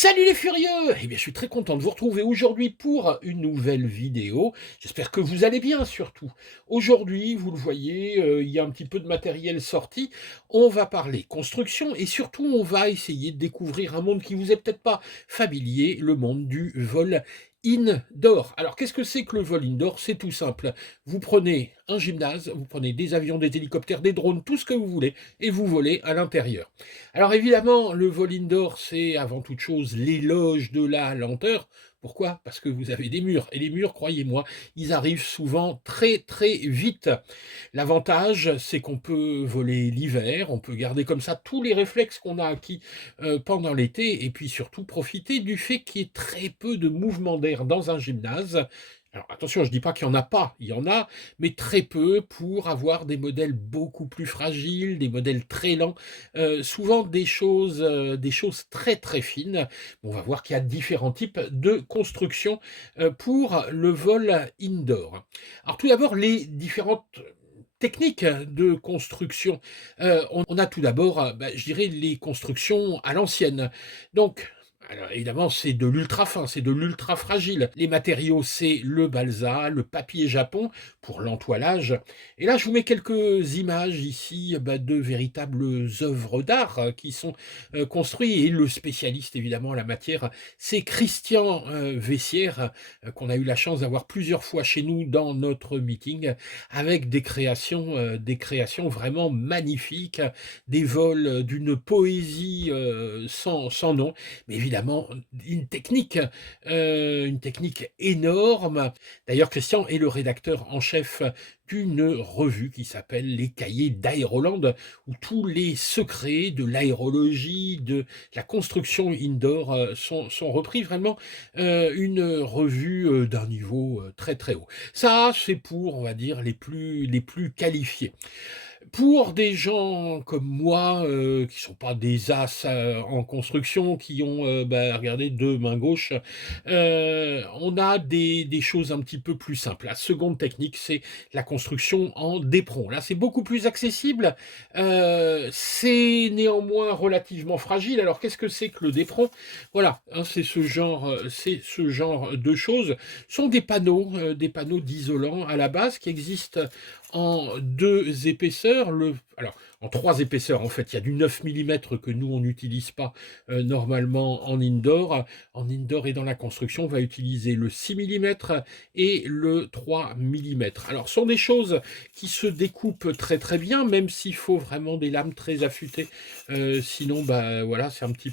Salut les furieux! Eh bien, je suis très content de vous retrouver aujourd'hui pour une nouvelle vidéo. J'espère que vous allez bien surtout. Aujourd'hui, vous le voyez, il y a un petit peu de matériel sorti. On va parler construction et surtout on va essayer de découvrir un monde qui vous est peut-être pas familier, le monde du vol indoor. Alors, qu'est-ce que c'est que le vol indoor? C'est tout simple. Vous prenez un gymnase, vous prenez des avions, des hélicoptères, des drones, tout ce que vous voulez, et vous volez à l'intérieur. Alors évidemment, le vol indoor, c'est avant toute chose l'éloge de la lenteur. Pourquoi? Parce que vous avez des murs. Et les murs, croyez-moi, ils arrivent souvent très très vite. L'avantage, c'est qu'on peut voler l'hiver, on peut garder comme ça tous les réflexes qu'on a acquis pendant l'été, et puis surtout profiter du fait qu'il y ait très peu de mouvement d'air dans un gymnase. Alors attention, je ne dis pas qu'il n'y en a pas, il y en a, mais très peu pour avoir des modèles beaucoup plus fragiles, des modèles très lents, souvent des choses très très fines. On va voir qu'il y a différents types de construction pour le vol indoor. Alors tout d'abord, les différentes techniques de construction. On a tout d'abord, je dirais, les constructions à l'ancienne. Donc, alors évidemment, c'est de l'ultra fin, c'est de l'ultra fragile. Les matériaux, c'est le balsa, le papier japon pour l'entoilage. Et là, je vous mets quelques images ici de véritables œuvres d'art qui sont construites. Et le spécialiste, évidemment, en la matière, c'est Christian Vessière, qu'on a eu la chance d'avoir plusieurs fois chez nous dans notre meeting, avec des créations vraiment magnifiques, des vols d'une poésie sans nom, mais évidemment une technique énorme. D'ailleurs, Christian est le rédacteur en chef d'une revue qui s'appelle Les Cahiers d'Aéroland, où tous les secrets de l'aérologie, de la construction indoor sont repris. Vraiment une revue d'un niveau très très haut. Ça, c'est pour, on va dire, les plus qualifiés. Pour des gens comme moi, qui sont pas des as, en construction, qui ont, regardez, 2 mains gauches, on a des choses un petit peu plus simples. La seconde technique, c'est la construction en d'éperon. Là, c'est beaucoup plus accessible, c'est néanmoins relativement fragile. Alors, qu'est-ce que c'est que le d'éperon? Voilà, hein, c'est ce genre de choses. Ce sont des panneaux d'isolant à la base qui existent en 2 épaisseurs. Alors, en 3 épaisseurs, en fait, il y a du 9 millimètres que nous, on n'utilise pas normalement en indoor. En indoor et dans la construction, on va utiliser le 6 millimètres et le 3 millimètres. Alors, ce sont des choses qui se découpent très très bien, même s'il faut vraiment des lames très affûtées. Sinon, voilà, c'est un petit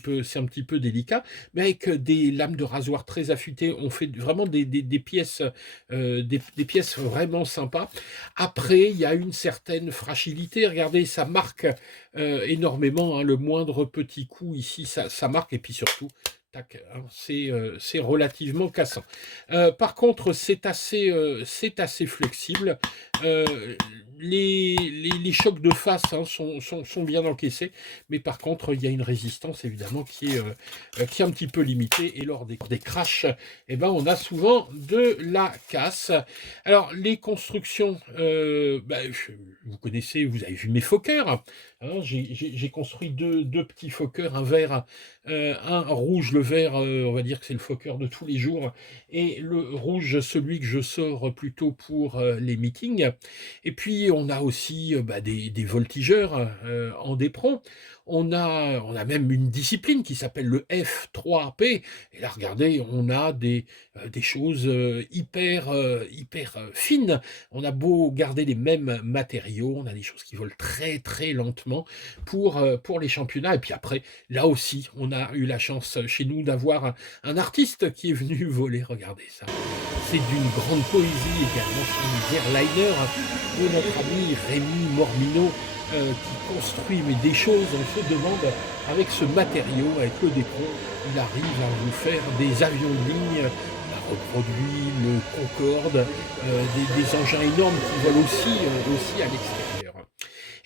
peu délicat. Mais avec des lames de rasoir très affûtées, on fait vraiment des pièces, des pièces vraiment sympas. Après, il y a une certaine fragilité. Regardez, ça marque énormément, hein, le moindre petit coup ici, ça marque. Et puis surtout, tac, hein, c'est relativement cassant. Par contre, c'est assez flexible. Euh, les chocs de face, hein, sont bien encaissés, mais par contre, il y a une résistance évidemment qui est un petit peu limitée. Et lors des crashs, eh ben, on a souvent de la casse. Alors, les constructions, vous connaissez, vous avez vu mes Fokker, hein. J'ai construit deux petits Fokker, un vert, un rouge. Le vert, on va dire que c'est le Fokker de tous les jours, et le rouge, celui que je sors plutôt pour les meetings. Et puis, on a aussi des voltigeurs en d'éperon. On a même une discipline qui s'appelle le F3P. Et là, regardez, on a des choses hyper fines. On a beau garder les mêmes matériaux, on a des choses qui volent très très lentement pour les championnats. Et puis après, là aussi, on a eu la chance chez nous d'avoir un artiste qui est venu voler. Regardez ça. C'est d'une grande poésie également sur les airliners de notre ami Rémi Mormino, qui construit des choses. On se demande, avec ce matériau, avec le d'éperon, il arrive à vous faire des avions de ligne. On a reproduit le Concorde, des engins énormes qui volent aussi à l'extérieur.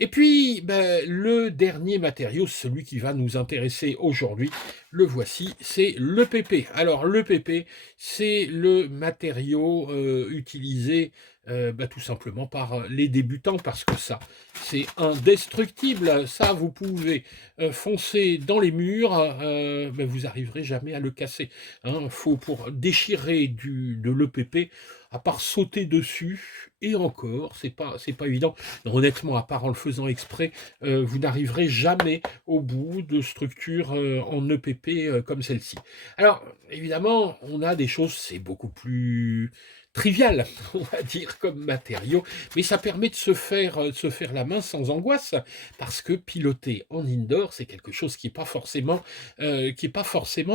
Et puis, le dernier matériau, celui qui va nous intéresser aujourd'hui, le voici, c'est le PP. Alors, le PP, c'est le matériau utilisé tout simplement par les débutants, parce que ça, c'est indestructible. Ça, vous pouvez foncer dans les murs, vous arriverez jamais à le casser. Hein. Faut pour déchirer de l'EPP, à part sauter dessus, et encore, c'est pas évident. Honnêtement, à part en le faisant exprès, vous n'arriverez jamais au bout de structures en EPP comme celle-ci. Alors, évidemment, on a des choses, c'est beaucoup plus trivial, on va dire, comme matériau, mais ça permet de se faire la main sans angoisse, parce que piloter en indoor, c'est quelque chose qui est pas forcément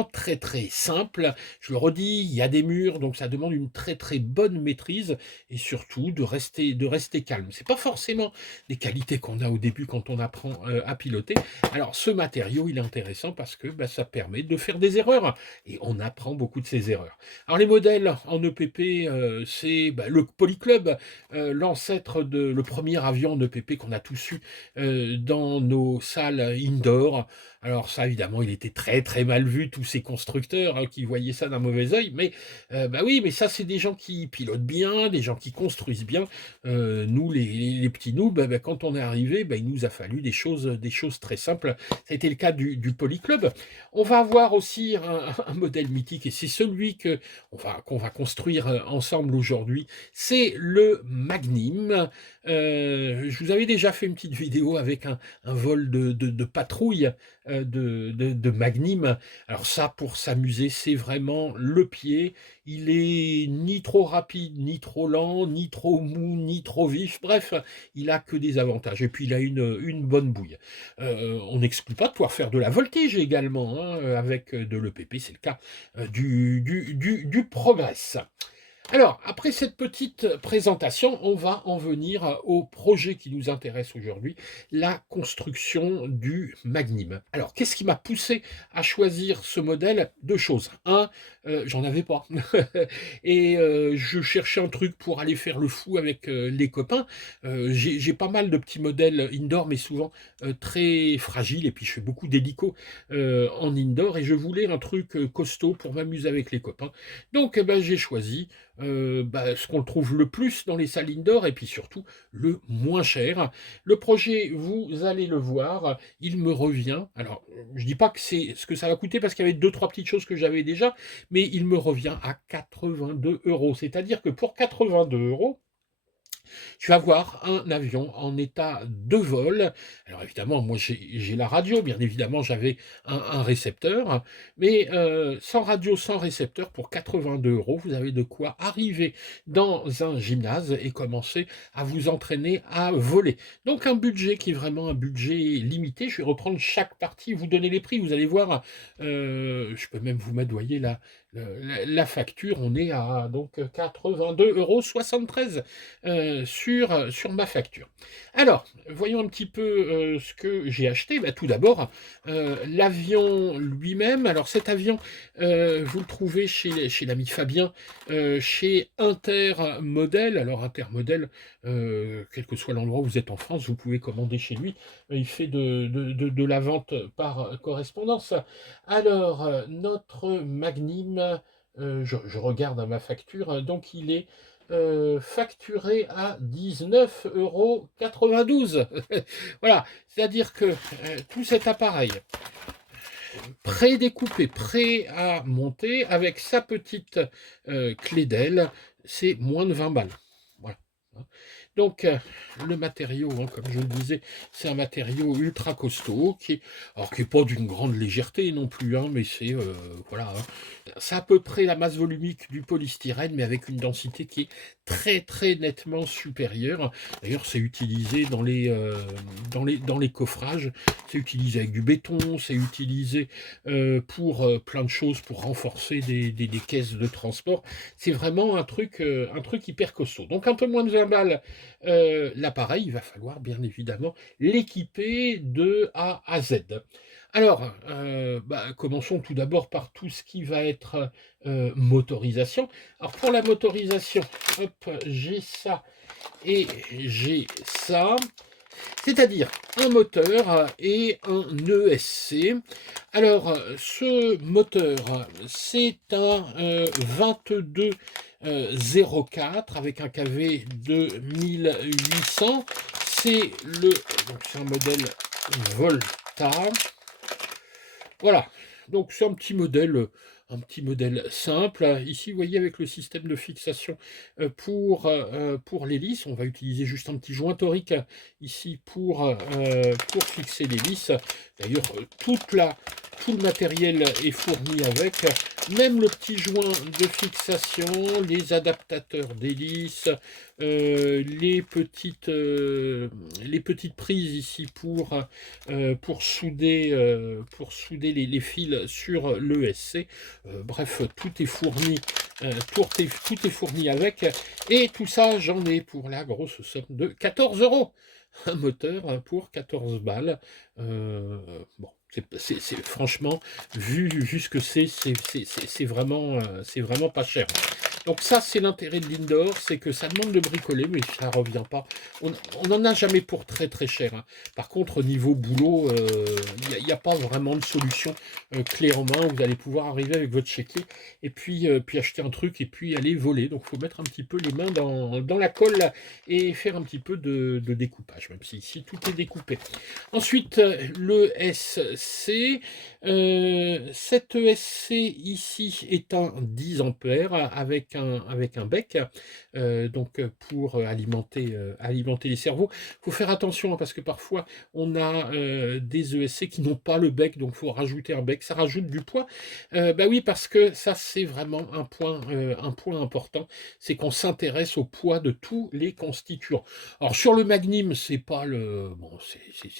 très très simple. Je le redis, il y a des murs, donc ça demande une très très bonne maîtrise, et surtout de rester calme. C'est pas forcément des qualités qu'on a au début quand on apprend à piloter. Alors ce matériau, il est intéressant parce que ça permet de faire des erreurs, et on apprend beaucoup de ces erreurs. Alors les modèles en EPP, c'est le Polyclub, le premier avion en EPP qu'on a tous eu dans nos salles indoor. Alors ça, évidemment, il était très très mal vu, tous ces constructeurs qui voyaient ça d'un mauvais œil, mais oui, mais ça, c'est des gens qui pilotent bien, des gens qui construisent bien. Nous, les petits noobs, quand on est arrivé, il nous a fallu des choses très simples. Ça a été le cas du Polyclub. On va avoir aussi un modèle mythique, et c'est celui qu'on va construire ensemble aujourd'hui, c'est le Magnum. Je vous avais déjà fait une petite vidéo avec un vol de patrouille de Magnum. Alors ça, pour s'amuser, c'est vraiment le pied. Il est ni trop rapide, ni trop lent, ni trop mou, ni trop vif. Bref, il a que des avantages. Et puis il a une bonne bouille. On n'exclut pas de pouvoir faire de la voltige également, hein, avec de l'EPP, c'est le cas du Progress. Alors, après cette petite présentation, on va en venir au projet qui nous intéresse aujourd'hui, la construction du Magnum. Alors, qu'est-ce qui m'a poussé à choisir ce modèle? Deux choses. Un, j'en avais pas. Et je cherchais un truc pour aller faire le fou avec les copains. J'ai pas mal de petits modèles indoor, mais souvent très fragiles. Et puis, je fais beaucoup d'hélicos en indoor. Et je voulais un truc costaud pour m'amuser avec les copains. Donc, j'ai choisi ce qu'on trouve le plus dans les salles indoor, et puis surtout le moins cher. Le projet, vous allez le voir, il me revient. Alors, je dis pas que c'est ce que ça va coûter, parce qu'il y avait deux, trois petites choses que j'avais déjà, mais il me revient à 82 euros. C'est-à-dire que pour 82 euros, tu vas avoir un avion en état de vol. Alors évidemment, moi j'ai la radio, bien évidemment j'avais un récepteur, mais sans radio, sans récepteur, pour 82 euros, vous avez de quoi arriver dans un gymnase et commencer à vous entraîner à voler. Donc un budget qui est vraiment un budget limité. Je vais reprendre chaque partie, vous donner les prix, vous allez voir, je peux même vous m'adoyer la facture. On est à donc 82,73 € sur ma facture. Alors, voyons un petit peu ce que j'ai acheté. Tout d'abord, l'avion lui-même. Alors cet avion, vous le trouvez chez l'ami Fabien, chez Intermodel. Alors Intermodel, quel que soit l'endroit où vous êtes en France, vous pouvez commander chez lui. Il fait de la vente par correspondance. Alors, notre Magnum, je regarde à ma facture, donc il est facturé à 19,92 €. Voilà, c'est-à-dire que tout cet appareil pré-découpé, prêt à monter, avec sa petite clé d'aile, c'est moins de 20 balles. Voilà. Donc, le matériau, comme je le disais, c'est un matériau ultra costaud, qui est pas d'une grande légèreté non plus, mais c'est, voilà, c'est à peu près la masse volumique du polystyrène, mais avec une densité qui est très très nettement supérieure. D'ailleurs, c'est utilisé dans les coffrages, c'est utilisé avec du béton, c'est utilisé pour plein de choses, pour renforcer des caisses de transport. C'est vraiment un truc hyper costaud. Donc un peu moins de 20 balles l'appareil, il va falloir bien évidemment l'équiper de A à Z. Alors, commençons tout d'abord par tout ce qui va être motorisation. Alors pour la motorisation, hop, j'ai ça et j'ai ça. c'est-à-dire un moteur et un ESC. Alors, ce moteur, c'est un 2204 avec un KV de 1800. C'est un modèle Volta. Voilà, donc c'est un petit modèle simple. Ici, vous voyez, avec le système de fixation pour l'hélice, on va utiliser juste un petit joint torique ici pour fixer l'hélice. D'ailleurs, tout le matériel est fourni avec, même le petit joint de fixation, les adaptateurs d'hélice, les petites prises ici pour souder les fils sur l'ESC. Bref, tout est fourni. Tout est fourni avec. Et tout ça, j'en ai pour la grosse somme de 14 €. Un moteur pour 14 balles. Bon, franchement, vu ce que c'est vraiment pas cher. Donc ça, c'est l'intérêt de l'Indoor, c'est que ça demande de bricoler, mais ça ne revient pas. On n'en a jamais pour très très cher, hein. Par contre, au niveau boulot, il n'y a pas vraiment de solution clé en main. Vous allez pouvoir arriver avec votre chéquier et puis acheter un truc et puis aller voler. Donc il faut mettre un petit peu les mains dans la colle et faire un petit peu de découpage, même si ici tout est découpé. Ensuite, le SC. Cet ESC ici est un 10 ampères avec un bec, donc pour alimenter les cerveaux. Il faut faire attention, hein, parce que parfois on a des ESC qui n'ont pas le bec, donc il faut rajouter un bec, ça rajoute du poids. Bah oui, parce que ça c'est vraiment un point important, c'est qu'on s'intéresse au poids de tous les constituants. Alors sur le Magnum, c'est pas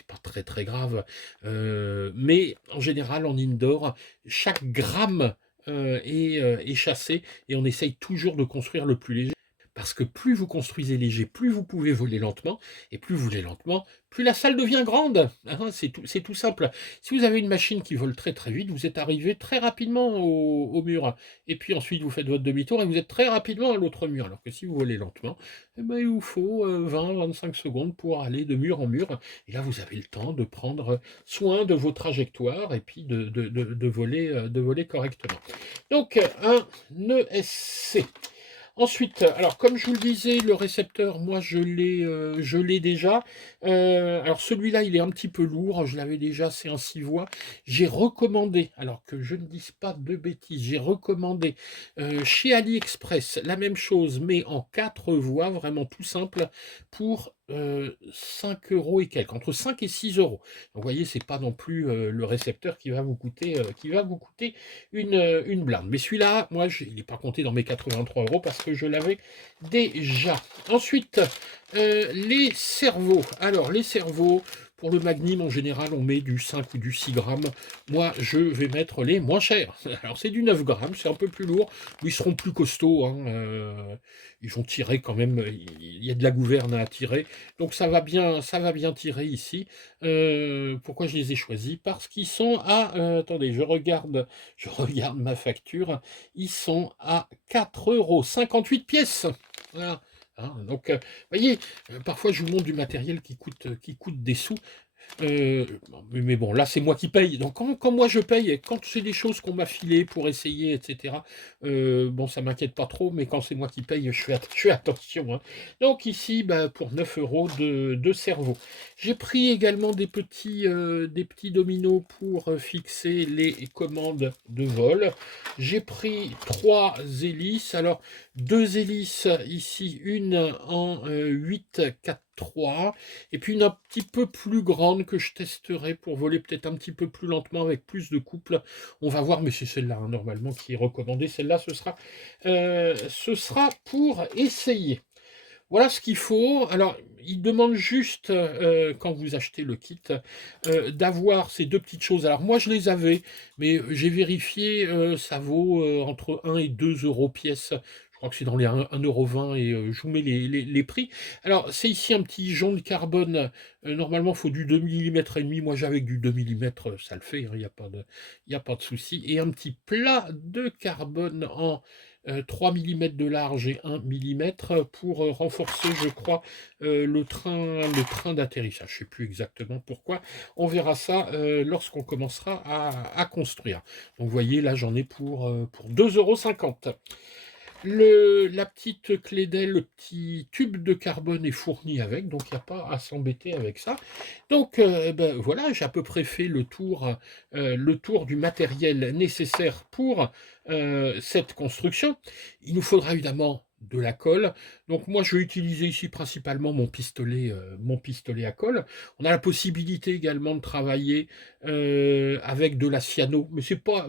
pas très très grave, mais en général en indoor, chaque gramme est chassé et on essaye toujours de construire le plus léger. Parce que plus vous construisez léger, plus vous pouvez voler lentement, et plus vous volez lentement, plus la salle devient grande. Hein, c'est tout simple. Si vous avez une machine qui vole très très vite, vous êtes arrivé très rapidement au mur, et puis ensuite vous faites votre demi-tour et vous êtes très rapidement à l'autre mur. Alors que si vous volez lentement, eh ben, il vous faut 20-25 secondes pour aller de mur en mur. Et là, vous avez le temps de prendre soin de vos trajectoires et puis de voler correctement. Donc, un ESC. Ensuite, alors comme je vous le disais, le récepteur, moi je l'ai déjà. Alors celui-là, il est un petit peu lourd, je l'avais déjà, c'est un 6 voix. J'ai recommandé, alors que je ne dise pas de bêtises, j'ai recommandé chez AliExpress la même chose, mais en 4 voix, vraiment tout simple, pour 5 € et quelques, entre 5 et 6 euros. Donc vous voyez, c'est pas non plus le récepteur qui va vous coûter une blinde. Mais celui-là, moi, il n'est pas compté dans mes 83 € parce que je l'avais déjà. Ensuite, les cerveaux. Alors, les cerveaux, pour le Magnum, en général, on met du 5 ou du 6 grammes. Moi, je vais mettre les moins chers. Alors, c'est du 9 grammes, c'est un peu plus lourd, mais ils seront plus costauds, hein. Ils vont tirer quand même, il y a de la gouverne à tirer. Donc, ça va bien tirer ici. Pourquoi je les ai choisis? Parce qu'ils sont à... attendez, je regarde ma facture. Ils sont à 4,58 € pièce. Voilà. Hein, donc, vous voyez, parfois je vous montre du matériel qui coûte des sous. Mais bon, là c'est moi qui paye. Donc quand moi je paye, quand c'est des choses qu'on m'a filées pour essayer, etc., bon, ça m'inquiète pas trop, mais quand c'est moi qui paye, je fais attention, hein. Donc ici, bah, pour 9 € de cerveau. J'ai pris également des petits dominos pour fixer les commandes de vol. J'ai pris 3 hélices. Alors, 2 hélices ici, une en 8-4-3, et puis une un petit peu plus grande que je testerai pour voler peut-être un petit peu plus lentement avec plus de couple. On va voir, mais c'est celle-là, hein, normalement, qui est recommandée. Celle-là, ce sera pour essayer. Voilà ce qu'il faut. Alors, il demande juste, quand vous achetez le kit, d'avoir ces deux petites choses. Alors, moi, je les avais, mais j'ai vérifié, ça vaut entre 1 et 2 € pièce. Je crois que c'est dans les 1,20 € et je vous mets les prix. Alors, c'est ici un petit jonc de carbone. Normalement, il faut du 2,5 mm. Moi, j'avais du 2 mm, ça le fait, hein, il n'y a pas de souci. Et un petit plat de carbone en 3 millimètres de large et 1 millimètre pour renforcer, je crois, le train d'atterrissage. Je ne sais plus exactement pourquoi. On verra ça lorsqu'on commencera à construire. Donc vous voyez, là j'en ai pour 2,50 €. La petite clé d'aile, le petit tube de carbone est fourni avec, donc il n'y a pas à s'embêter avec ça. Donc ben, voilà, j'ai à peu près fait le tour du matériel nécessaire pour cette construction. Il nous faudra évidemment de la colle. Donc moi je vais utiliser ici principalement mon pistolet à colle. On a la possibilité également de travailler avec de la cyano, mais c'est pas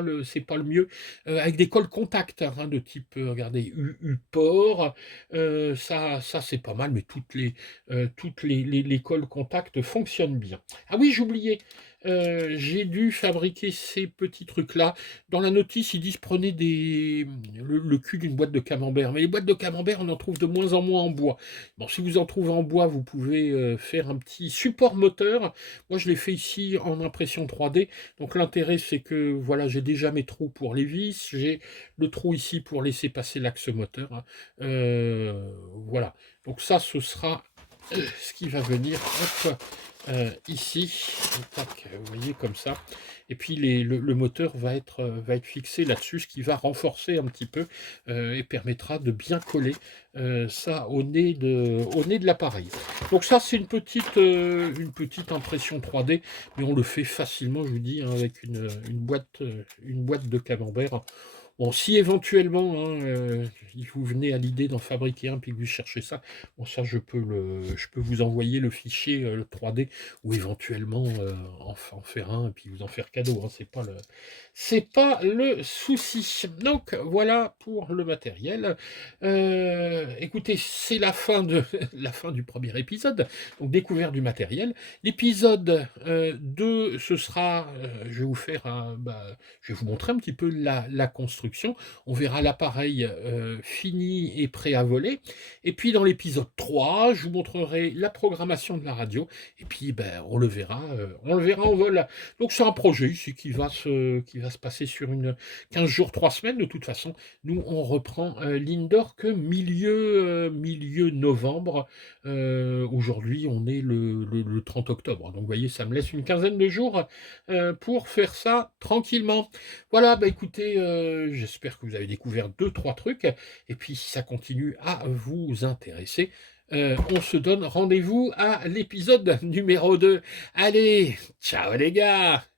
le mieux, avec des colles contact, hein, de type, regardez, U-Port, ça c'est pas mal, mais toutes les colles contact fonctionnent bien. Ah oui, j'oubliais, j'ai dû fabriquer ces petits trucs-là. Dans la notice, ils disent prenez le cul d'une boîte de camembert, mais les boîtes de camembert, on en trouve de moins en moins en bois. Bon, si vous en trouvez en bois, vous pouvez faire un petit support moteur. Moi, je l'ai fait ici en impression 3D. Donc l'intérêt, c'est que voilà, j'ai déjà mes trous pour les vis, j'ai le trou ici pour laisser passer l'axe moteur, hein. Voilà. Donc ça, ce sera ce qui va venir, hop, ici. Tac, vous voyez comme ça. Et puis le moteur va être fixé là-dessus, ce qui va renforcer un petit peu et permettra de bien coller ça au nez de l'appareil. Donc ça, c'est une petite impression 3D, mais on le fait facilement, je vous dis, hein, avec une boîte de camembert. Bon, si éventuellement, hein, vous venez à l'idée d'en fabriquer un, puis que vous cherchez ça, bon, ça, je peux vous envoyer le fichier 3D, ou éventuellement en faire un, et puis vous en faire cadeau, hein, c'est pas le souci. Donc, voilà pour le matériel. Écoutez, c'est la fin la fin du premier épisode, donc découverte du matériel. L'épisode 2, ce sera, je vais vous faire je vais vous montrer un petit peu la construction. On verra l'appareil fini et prêt à voler. Et puis dans l'épisode 3, je vous montrerai la programmation de la radio. Et puis ben, on le verra en vol. Donc c'est un projet ici qui va se passer sur 15 jours, 3 semaines. De toute façon, nous on reprend l'Indoor que milieu novembre. Aujourd'hui, on est le 30 octobre. Donc vous voyez, ça me laisse une quinzaine de jours pour faire ça tranquillement. Voilà, bah écoutez, j'espère que vous avez découvert 2-3 trucs, et puis si ça continue à vous intéresser, on se donne rendez-vous à l'épisode numéro 2. Allez, ciao les gars!